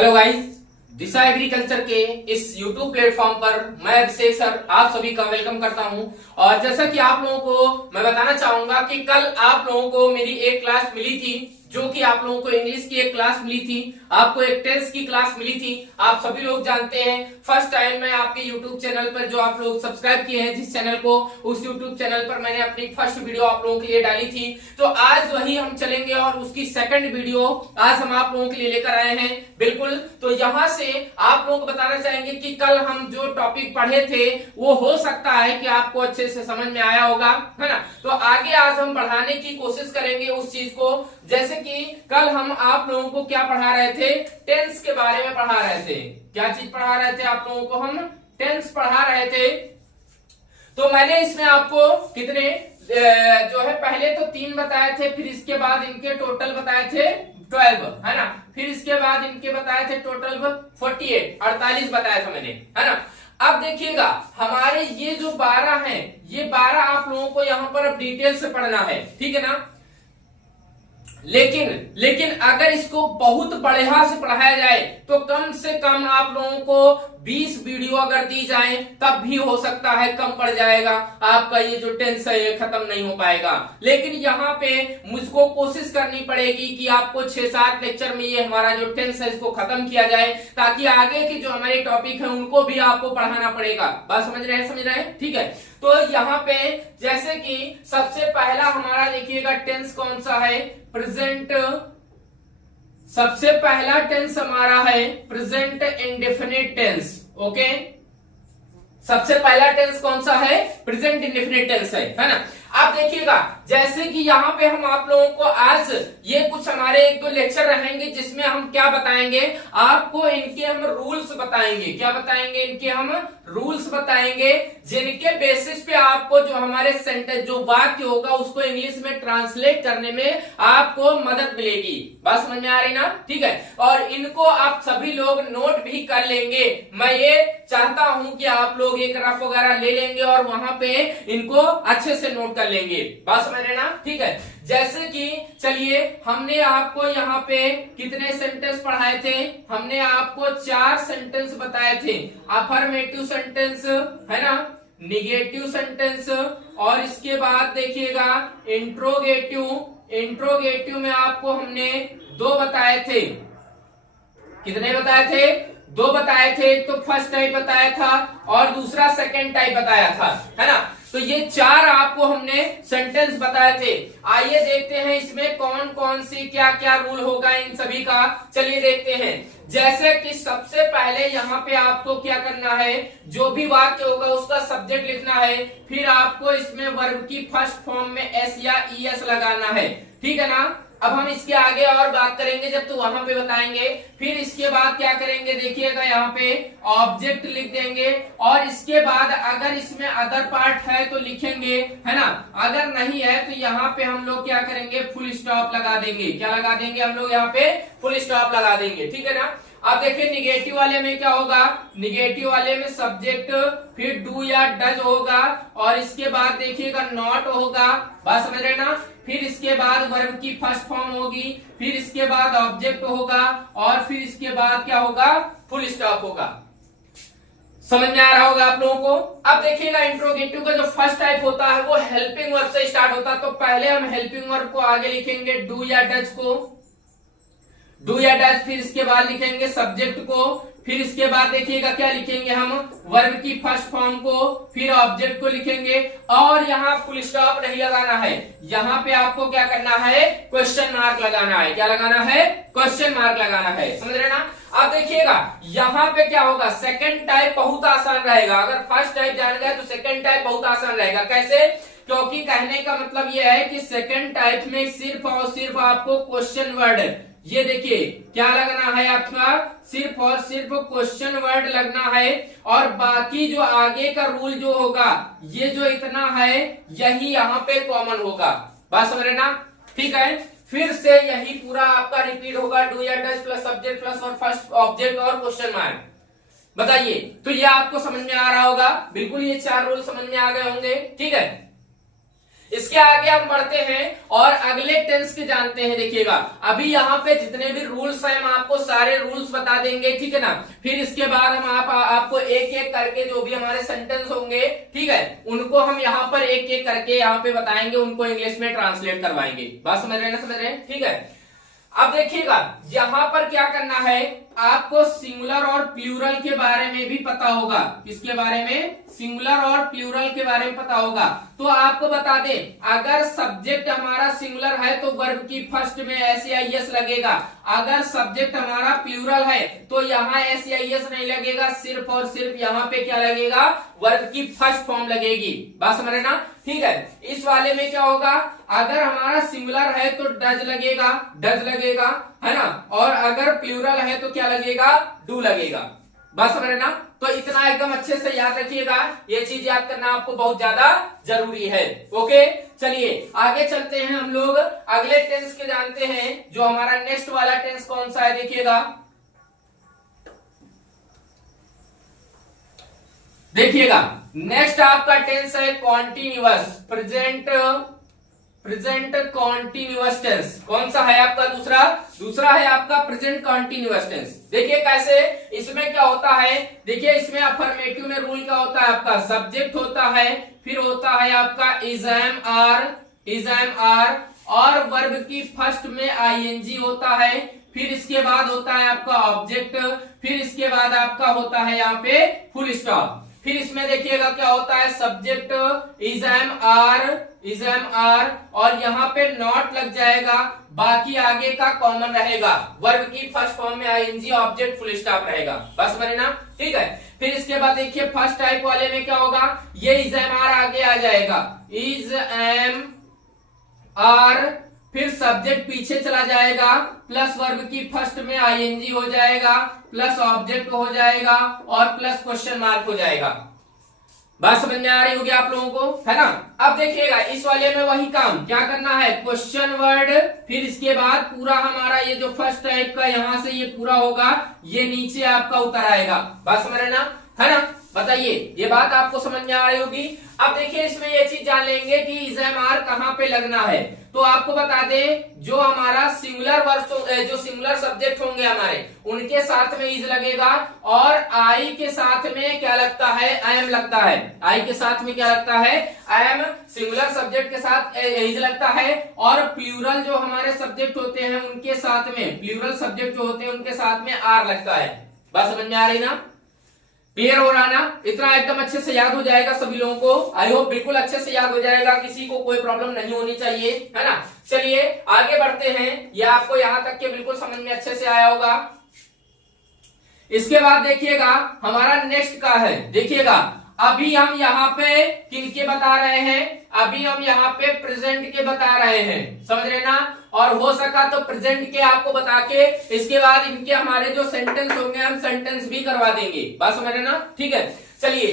Hello guys, दिशा agriculture के इस YouTube platform पर मैं अभिषेक सर आप सभी का वेलकम करता हूं। और जैसा कि आप लोगों को मैं बताना चाहूंगा कि कल आप लोगों को मेरी एक क्लास मिली थी, जो कि आप लोगों को इंग्लिश की एक क्लास मिली थी, आपको एक टेंस की क्लास मिली थी। आप सभी लोग जानते हैं फर्स्ट टाइम मैं आपके YouTube चैनल पर, जो आप लोग सब्सक्राइब किए हैं जिस चैनल को, उस YouTube चैनल पर मैंने अपनी फर्स्ट वीडियो आप लोगों के लिए डाली थी। तो आज वही हम चलेंगे और उसकी सेकंड वीडियो आज हम आप लोगों के लिए लेकर आए हैं। बिल्कुल, तो यहाँ से आप लोगों को बताना चाहेंगे कि कल हम जो टॉपिक पढ़े थे वो हो सकता है कि आपको अच्छे से समझ में आया होगा, है ना। तो आगे आज हम बढ़ाने की कोशिश करेंगे उस चीज को। जैसे कि कल हम आप लोगों को क्या पढ़ा रहे थे, टेंस के बारे में पढ़ा रहे थे। क्या चीज पढ़ा रहे थे आप लोगों को, हम टेंस पढ़ा रहे थे। तो मैंने इसमें आपको कितने जो है पहले तो 3 बताए थे, फिर इसके बाद इनके टोटल बताए थे 12, है ना। फिर इसके बाद इनके बताए थे टोटल 48 बताया था मैंने, है ना। अब देखिएगा हमारे ये जो 12 हैं, ये 12 आप लोगों को यहाँ पर अब डिटेल से पढ़ना है, ठीक है ना। लेकिन अगर इसको बहुत बढ़िया से पढ़ाया जाए तो कम से कम आप लोगों को 20 वीडियो अगर दी जाए तब भी हो सकता है कम पड़ जाएगा, आपका ये जो टेंस है ये खत्म नहीं हो पाएगा। लेकिन यहाँ पे मुझको कोशिश करनी पड़ेगी कि आपको 6-7 लेक्चर में ये हमारा जो टेंस है इसको खत्म किया जाए, ताकि आगे के जो हमारे टॉपिक है उनको भी आपको पढ़ाना पड़ेगा। बात समझ रहे हैं, ठीक है। तो यहाँ पे जैसे कि सबसे पहला हमारा देखिएगा टेंस कौन सा है, प्रेजेंट। सबसे पहला टेंस हमारा है प्रेजेंट इंडेफिनिट टेंस। ओके, सबसे पहला टेंस कौन सा है, प्रेजेंट इंडेफिनिट टेंस है ना। अब देखिएगा जैसे कि यहाँ पे हम आप लोगों को आज ये कुछ हमारे 1-2 लेक्चर रहेंगे जिसमें हम क्या बताएंगे, आपको इनके हम रूल्स बताएंगे। क्या बताएंगे, इनके हम रूल्स बताएंगे, जिनके बेसिस पे आपको जो हमारे सेंटेंस जो वाक्य होगा उसको इंग्लिश में ट्रांसलेट करने में आपको मदद मिलेगी। बात समझ में आ रही ना, ठीक है। और इनको आप सभी लोग नोट भी कर लेंगे। मैं ये चाहता हूं कि आप लोग एक रफ वगैरह ले लेंगे और वहां पे इनको अच्छे से नोट कर लेंगे। बात समझ रहे ना, ठीक है। जैसे कि चलिए हमने आपको यहाँ पे कितने सेंटेंस पढ़ाए थे, हमने आपको 4 सेंटेंस बताए थे। अफर्मेटिव सेंटेंस, है ना, निगेटिव सेंटेंस, और इसके बाद देखिएगा इंट्रोगेटिव में आपको हमने 2 बताए थे। कितने बताए थे, 2 बताए थे। तो फर्स्ट टाइप बताया था और दूसरा सेकंड टाइप बताया था, है ना। तो ये 4 आपको हमने सेंटेंस बताए थे। आइए देखते हैं इसमें कौन कौन सी क्या क्या रूल होगा इन सभी का। चलिए देखते हैं। जैसे कि सबसे पहले यहाँ पे आपको क्या करना है, जो भी वाक्य होगा उसका सब्जेक्ट लिखना है, फिर आपको इसमें वर्ब की फर्स्ट फॉर्म में एस या ईएस लगाना है, ठीक है ना। अब हम इसके आगे और बात करेंगे जब तो वहां पे बताएंगे। फिर इसके बाद क्या करेंगे, देखिएगा यहाँ पे ऑब्जेक्ट लिख देंगे, और इसके बाद अगर इसमें अदर पार्ट है तो लिखेंगे, है ना। अगर नहीं है तो यहाँ पे हम लोग क्या करेंगे, फुल स्टॉप लगा देंगे। क्या लगा देंगे हम लोग, यहाँ पे फुल स्टॉप लगा देंगे, ठीक है ना। अब देखिए निगेटिव वाले में क्या होगा, निगेटिव वाले में सब्जेक्ट, फिर डू या डज होगा, और इसके बाद देखिएगा नॉट होगा। बात समझ रहे ना। फिर इसके बाद वर्ब की फर्स्ट फॉर्म होगी, फिर इसके बाद ऑब्जेक्ट होगा, और फिर इसके बाद क्या होगा, फुल स्टॉप होगा। समझ में आ रहा होगा आप लोगों को। अब देखिएगा इंट्रोगेटिव का जो फर्स्ट टाइप होता है वो हेल्पिंग वर्ब से स्टार्ट होता है। तो पहले हम हेल्पिंग वर्ब को आगे लिखेंगे, डू या डज को, डू या डज, फिर इसके बाद लिखेंगे सब्जेक्ट को, फिर इसके बाद देखिएगा क्या लिखेंगे हम, वर्ब की फर्स्ट फॉर्म को, फिर ऑब्जेक्ट को लिखेंगे, और यहाँ फुल स्टॉप नहीं लगाना है। यहाँ पे आपको क्या करना है, क्वेश्चन मार्क लगाना है। क्या लगाना है, क्वेश्चन मार्क लगाना है। समझ रहे ना। अब देखिएगा यहाँ पे क्या होगा, सेकंड टाइप बहुत आसान रहेगा। अगर फर्स्ट टाइप जान गए तो सेकंड टाइप बहुत आसान रहेगा। कैसे, क्योंकि कहने का मतलब यह है कि सेकंड टाइप में सिर्फ और सिर्फ आपको क्वेश्चन वर्ड, ये देखिए क्या लगना है आपका, सिर्फ और सिर्फ क्वेश्चन वर्ड लगना है, और बाकी जो आगे का रूल जो होगा, ये जो इतना है यही यहाँ पे कॉमन होगा। बात समझ रहे ना, ठीक है। फिर से यही पूरा आपका रिपीट होगा, डू या डज प्लस सब्जेक्ट प्लस और फर्स्ट ऑब्जेक्ट और क्वेश्चन मार्क। बताइए, तो ये आपको समझ में आ रहा होगा, बिल्कुल ये 4 रूल समझ में आ गए होंगे, ठीक है। इसके आगे हम बढ़ते हैं और अगले टेंस के जानते हैं। देखिएगा अभी यहाँ पे जितने भी रूल्स हैं हम आपको सारे रूल्स बता देंगे, ठीक है ना। फिर इसके बाद हम आपको एक एक करके जो भी हमारे सेंटेंस होंगे, ठीक है, उनको हम यहाँ पर एक एक करके यहाँ पे बताएंगे, उनको इंग्लिश में ट्रांसलेट करवाएंगे। बात समझ रहे हैं ना, समझ रहे हैं, ठीक है। अब देखिएगा यहाँ पर क्या करना है, आपको सिंगुलर और प्लूरल के बारे में भी पता होगा। किसके बारे में? सिंगुलर और प्लूरल के बारे में पता होगा। तो आपको बता दें, अगर सब्जेक्ट हमारा सिंगुलर है तो वर्ब की फर्स्ट में एस लगेगा। अगर सब्जेक्ट हमारा प्लूरल है तो यहाँ एस नहीं लगेगा, सिर्फ और सिर्फ यहाँ पे क्या लगेगा, वर्ब की फर्स्ट फॉर्म लगेगी। बात समझ रहे ना, ठीक है। इस वाले में क्या होगा, अगर हमारा सिंगुलर है तो डज लगेगा, है ना, और अगर प्लूरल है तो क्या लगेगा, डू लगेगा। बस समझ रहे ना। तो इतना एकदम अच्छे से याद रखिएगा, ये चीज याद करना आपको बहुत ज्यादा जरूरी है। ओके, चलिए आगे चलते हैं हम लोग, अगले टेंस के जानते हैं। जो हमारा नेक्स्ट वाला टेंस कौन सा है, देखिएगा नेक्स्ट आपका टेंस है कॉन्टिन्यूअस, प्रेजेंट कॉन्टिन्यूअस टेंस। कौन सा है आपका? दूसरा है आपका प्रेजेंट कॉन्टिन्यूअस टेंस। देखिए कैसे, इसमें क्या होता है, देखिए इसमें अफर्मेटिव में रूल क्या होता है, आपका सब्जेक्ट होता है, फिर होता है आपका इज एम आर और वर्ब की फर्स्ट में आईएनजी होता है, फिर इसके बाद होता है आपका ऑब्जेक्ट, फिर इसके बाद आपका होता है यहाँ पे फुल स्टॉप। फिर इसमें देखिएगा क्या होता है, सब्जेक्ट इज एम आर और यहाँ पे नॉट लग जाएगा, बाकी आगे का कॉमन रहेगा, वर्ब की फर्स्ट फॉर्म में आईएनजी, ऑब्जेक्ट, फुल स्टॉप रहेगा। बस बने ना, ठीक है। फिर इसके बाद देखिए फर्स्ट टाइप वाले में क्या होगा, ये इज एम आर आगे आ जाएगा, इज एम आर, फिर सब्जेक्ट पीछे चला जाएगा, प्लस वर्ब की फर्स्ट में आईएनजी हो जाएगा, प्लस ऑब्जेक्ट हो जाएगा और प्लस क्वेश्चन मार्क हो जाएगा। बात समझ में आ रही होगी आप लोगों को, है ना। अब देखिएगा इस वाले में वही काम क्या करना है, क्वेश्चन वर्ड, फिर इसके बाद पूरा हमारा ये जो फर्स्ट टाइप का यहां से ये पूरा होगा, ये नीचे आपका उतर आएगा। बात समझ रहे ना, है ना। बताइए ये बात आपको समझ में आ रही होगी। अब देखिए इसमें ये चीज जान लेंगे कि इज एम आर कहां पे लगना है। तो आपको बता दें, जो हमारा सिंगुलर वर्ब, जो सिंगुलर सब्जेक्ट होंगे हमारे, उनके साथ में इज लगेगा और आई के साथ में क्या लगता है, आई एम लगता है। आई के साथ में क्या लगता है, आई एम, सिंगुलर सब्जेक्ट के साथ इज लगता है, और प्लूरल जो हमारे सब्जेक्ट होते हैं उनके साथ में, प्लूरल सब्जेक्ट जो होते हैं उनके साथ में आर लगता है। बात समझ में आ रही ना, क्लियर हो रहा ना। इतना एकदम अच्छे से याद हो जाएगा सभी लोगों को, आई होप बिल्कुल अच्छे से याद हो जाएगा, किसी को कोई प्रॉब्लम नहीं होनी चाहिए, है ना। चलिए आगे बढ़ते हैं, ये आपको यहां तक के बिल्कुल समझ में अच्छे से आया होगा। इसके बाद देखिएगा हमारा नेक्स्ट का है, देखिएगा अभी हम यहाँ पे किनके बता रहे हैं, अभी हम यहाँ पे प्रेजेंट के बता रहे हैं, समझ रहे ना। और हो सका तो प्रेजेंट के आपको बता के इसके बाद इनके हमारे जो सेंटेंस होंगे हम सेंटेंस भी करवा देंगे। बात समझ रहे ना, ठीक है। चलिए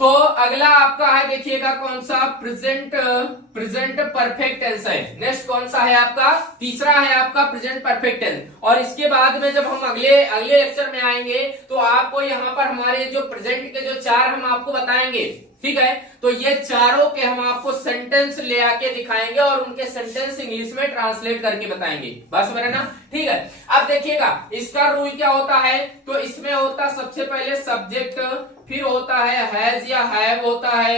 तो अगला आपका है, देखिएगा कौन सा, प्रेजेंट परफेक्ट टेंस है। नेक्स्ट कौन सा है आपका, तीसरा है आपका प्रेजेंट परफेक्ट टेंस। और इसके बाद में जब हम अगले लेक्चर में आएंगे तो आपको यहाँ पर हमारे जो प्रेजेंट के जो चार हम आपको बताएंगे, ठीक है। तो ये चारों के हम आपको सेंटेंस ले आके दिखाएंगे और उनके सेंटेंस इंग्लिश में ट्रांसलेट करके बताएंगे। बस मेरा ना, ठीक है। अब देखिएगा इसका रूल क्या होता है, तो इसमें होता सबसे पहले सब्जेक्ट, फिर होता है हैज या हैव होता है,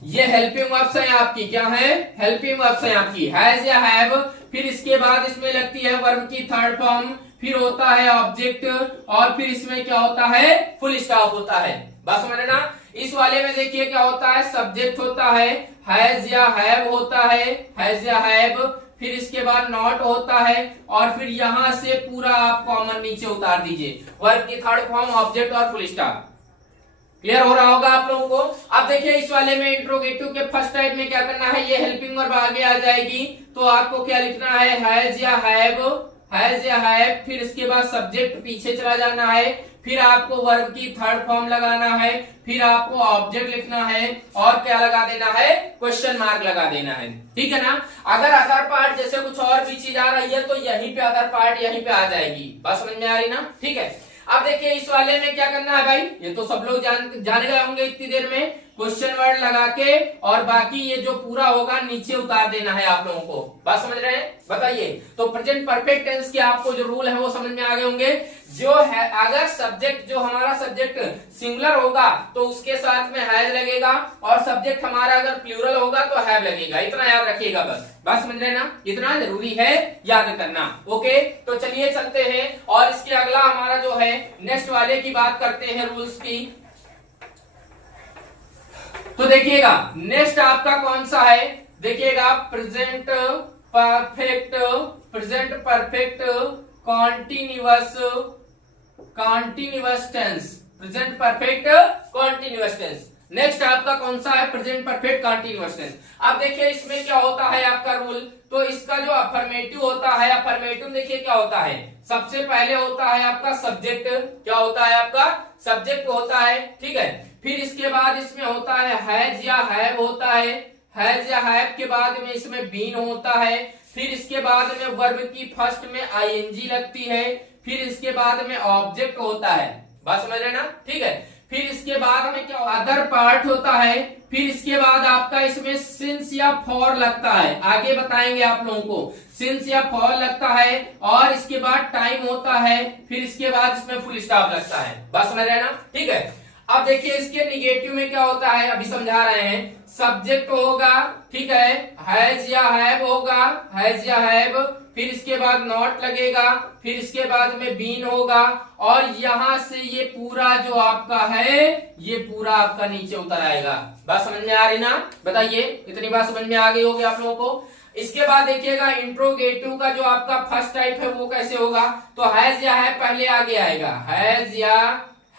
ये हेल्पिंग वर्ब्स है आपकी, क्या है, हेल्पिंग वर्ब्स है आपकी, हैज या हैव। फिर इसके बाद इसमें लगती है वर्ब की थर्ड फॉर्म, फिर होता है ऑब्जेक्ट और फिर इसमें क्या होता है, फुल स्टॉप होता है। बस समझ ना। इस वाले में देखिए क्या होता है, सब्जेक्ट होता है, हैज या हैव होता है, हैज या हैव, फिर इसके बाद नॉट होता है और फिर यहां से पूरा आप कॉमन नीचे उतार दीजिए, वर्ब की थर्ड फॉर्म, ऑब्जेक्ट और फुल स्टॉप। क्लियर हो रहा होगा आप लोगों को। अब देखिए इस वाले में इंट्रोगेटिव के फर्स्ट टाइप में क्या करना है, ये हेल्पिंग वर्ब आगे आ जाएगी, तो आपको क्या लिखना है, हैज या हैव, हैज या हैव, फिर इसके बाद सब्जेक्ट पीछे चला जाना है, फिर आपको वर्ब की थर्ड फॉर्म लगाना है, फिर आपको ऑब्जेक्ट लिखना है और क्या लगा देना है, क्वेश्चन मार्क लगा देना है, ठीक है ना। अगर अदर पार्ट जैसे कुछ और भी चीज आ रही है तो यहीं पे अदर पार्ट यहीं पे आ जाएगी। बस समझ में आ रही ना, ठीक है। अब देखिए इस वाले में क्या करना है भाई, ये तो सब लोग जान गए होंगे इतनी देर में। क्वेश्चन वर्ड लगा के और बाकी ये जो पूरा होगा नीचे उतार देना है आप लोगों को। बात समझ रहे हैं? बताइए। तो प्रेजेंट परफेक्ट टेंस के आपको जो रूल है वो समझ में आ गए होंगे। जो है अगर सब्जेक्ट जो हमारा सब्जेक्ट सिंगुलर होगा तो उसके साथ में हैज लगेगा, और सब्जेक्ट हमारा अगर प्लूरल होगा तो हैव लगेगा। इतना याद रखिएगा बस। बात समझ रहे हैं ना? इतना जरूरी है याद करना। ओके, तो चलिए चलते हैं और इसके अगला हमारा जो है नेक्स्ट वाले की बात करते हैं रूल्स की। तो देखिएगा नेक्स्ट आपका कौन सा है, देखिएगा present perfect continuous tense. Present perfect continuous tense. Next आपका कौन सा है? Present perfect continuous tense. अब देखिए इसमें क्या होता है आपका रूल। तो इसका जो अफर्मेटिव होता है, अफर्मेटिव देखिए क्या होता है। सबसे पहले होता है आपका सब्जेक्ट। क्या होता है? आपका सब्जेक्ट होता है, ठीक है। फिर इसके बाद इसमें होता है हैज या हैव होता है। हैज या हैव के बाद में इसमें बीन होता है। फिर इसके बाद में वर्ब की फर्स्ट में आईएनजी लगती है। फिर इसके बाद में ऑब्जेक्ट होता है। बात समझ रहे ना? ठीक है। फिर इसके बाद में क्या अदर पार्ट होता है। फिर इसके बाद आपका इसमें सिंस या फॉर लगता है। आगे बताएंगे आप लोगों को। सिंस या फॉर लगता है और इसके बाद टाइम होता है। फिर इसके बाद इसमें फुल स्टॉप लगता है। बात समझ रहे ना? ठीक है। अब देखिए इसके निगेटिव में क्या होता है, अभी समझा रहे हैं। सब्जेक्ट होगा, ठीक है, हैज या हैव होगा, हैज या हैव। फिर इसके बाद नॉट लगेगा। फिर इसके बाद में बीन होगा, और यहां से ये पूरा जो आपका है ये पूरा आपका नीचे उतर आएगा। बात समझ में आ रही ना? बताइए, इतनी बात समझ में आ गई होगी आप लोगों को। इसके बाद देखिएगा इंट्रोगेटिव का जो आपका फर्स्ट टाइप है वो कैसे होगा। तो हैज या हैव पहले आगे आएगा, हैज या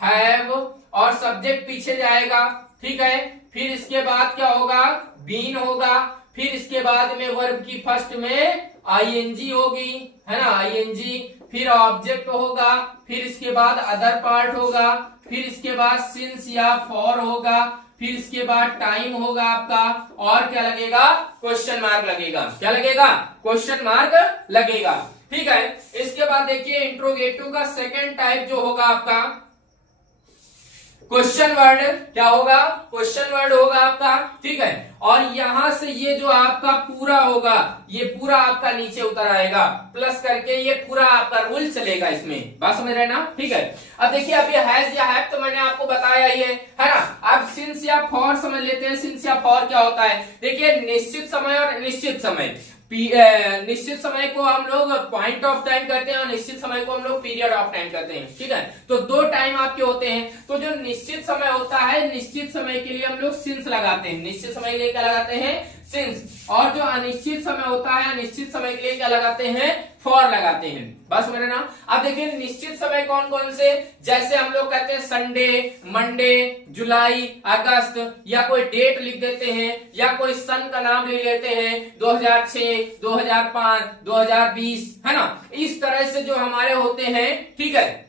हैव, और सब्जेक्ट पीछे जाएगा, ठीक है। फिर इसके बाद क्या होगा? बीन होगा। फिर इसके बाद में वर्ब की फर्स्ट में आईएनजी होगी, है ना, आईएनजी। फिर ऑब्जेक्ट होगा। फिर इसके बाद अदर पार्ट होगा। फिर इसके बाद सिंस या फॉर होगा। फिर इसके बाद टाइम होगा आपका, और क्या लगेगा? क्वेश्चन मार्क लगेगा। क्या लगेगा? क्वेश्चन मार्क लगेगा, ठीक है। इसके बाद देखिए इंट्रोगेटिव का सेकेंड टाइप जो होगा आपका क्वेश्चन वर्ड। क्या होगा? क्वेश्चन वर्ड होगा आपका, ठीक है। और यहां से ये जो आपका पूरा होगा ये पूरा आपका नीचे उतर आएगा, प्लस करके ये पूरा आपका रूल चलेगा इसमें। बात समझ रहे ना? ठीक है। अब देखिए अभी हैज या हैव तो मैंने आपको बताया ही है ना। अब सिंस या फॉर समझ लेते हैं। सिंस या फॉर क्या होता है? देखिए निश्चित समय और अनिश्चित समय। निश्चित समय को हम लोग पॉइंट ऑफ टाइम कहते हैं और निश्चित समय को हम लोग पीरियड ऑफ टाइम कहते हैं, ठीक है। तो दो टाइम आपके होते हैं। तो जो निश्चित समय होता है, निश्चित समय के लिए हम लोग सिंस लगाते हैं। निश्चित समय के लिए क्या लगाते हैं? सिंस। और जो अनिश्चित समय होता है, अनिश्चित समय के लिए क्या लगाते हैं? फॉर लगाते हैं। बस मेरे ना। अब देखिए निश्चित समय कौन कौन से, जैसे हम लोग कहते हैं संडे, मंडे, जुलाई, अगस्त, या कोई डेट लिख देते हैं, या कोई सन का नाम ले लेते हैं, 2006, 2005, 2020, है ना। इस तरह से जो हमारे होते हैं, ठीक है,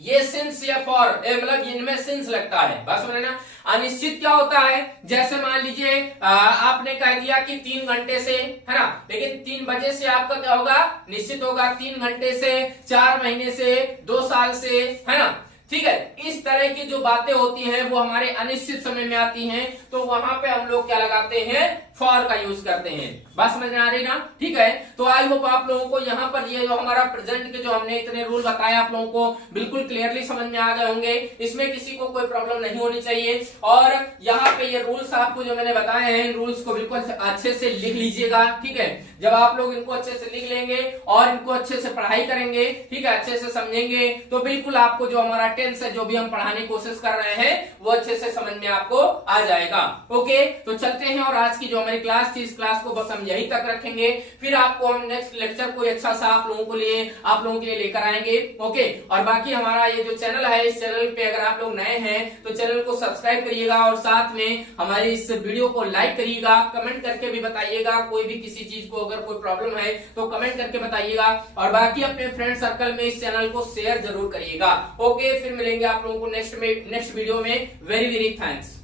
ये सिंस या फॉर मतलब इनमें सिंस लगता है। बस समझ ना। अनिश्चित क्या होता है? जैसे मान लीजिए आपने कह दिया कि 3 घंटे से, है ना, लेकिन 3 बजे से आपका क्या होगा? निश्चित होगा। 3 घंटे से, 4 महीने से, 2 साल से, है ना, ठीक है। इस तरह की जो बातें होती हैं वो हमारे अनिश्चित समय में आती हैं, तो वहां पे हम लोग क्या लगाते हैं? फॉर का यूज करते हैं। बात समझ में आ रही ना? ठीक है। तो आई होप आप लोगों को यहाँ पर ये जो हमारा प्रेजेंट के जो हमने इतने रूल बताए आप लोगों को बिल्कुल क्लियरली समझ में आ गए होंगे। इसमें किसी को कोई प्रॉब्लम नहीं होनी चाहिए। और यहाँ पे ये रूल्स आपको जो मैंने बताए हैं, इन रूल्स को बिल्कुल अच्छे से लिख लीजिएगा, ठीक है। जब आप लोग इनको अच्छे से लिख लेंगे और इनको अच्छे से पढ़ाई करेंगे, ठीक है, अच्छे से समझेंगे, तो बिल्कुल आपको जो हमारा टेंस है, जो भी हम पढ़ाने की कोशिश कर रहे हैं, वो अच्छे से समझ में आपको आ जाएगा। ओके, तो चलते हैं और आज की जो हमारी क्लास थी, इस क्लास को बस हम यहीं तक रखेंगे। फिर आपको हम नेक्स्ट लेक्चर कोई अच्छा सा आप लोगों के लिए लेकर आएंगे। ओके, और बाकी हमारा ये जो चैनल है, इस चैनल पे अगर आप लोग नए हैं तो चैनल को सब्सक्राइब करिएगा, और साथ में हमारी इस वीडियो को लाइक करिएगा। कमेंट करके भी बताइएगा, कोई भी किसी चीज को अगर कोई प्रॉब्लम है तो कमेंट करके बताइएगा। और बाकी अपने फ्रेंड सर्कल में इस चैनल को शेयर जरूर करिएगा। ओके, फिर मिलेंगे आप लोगों को नेक्स्ट वीडियो में। Very very thanks.